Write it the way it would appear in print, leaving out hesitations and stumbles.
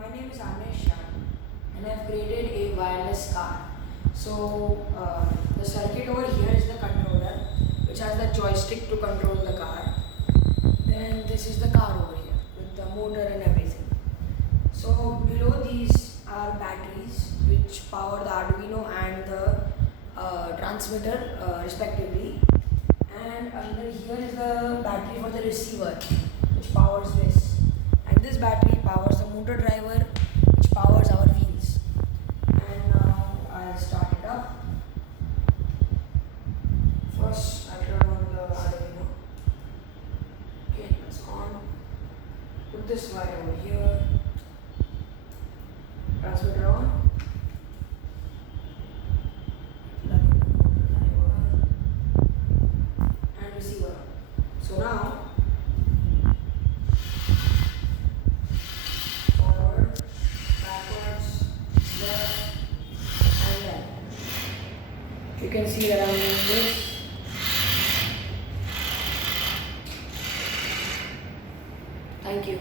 my name is Arnesh and I've created a wireless car. The circuit over here is the controller, which has the joystick to control the car. Then this is the car over here with the motor and everything. So below these are batteries which power the Arduino and the transmitter respectively. And under here is the battery for the receiver which powers this. And this battery powers the motor driver which powers our wheels. And now I'll start it up. First I turn on the Arduino. Okay, it's on. Put this wire over here. Transmitter on. Plug in the motor driver and receiver. So now forward, backwards, left and left. You can see that I'm doing this. Thank you.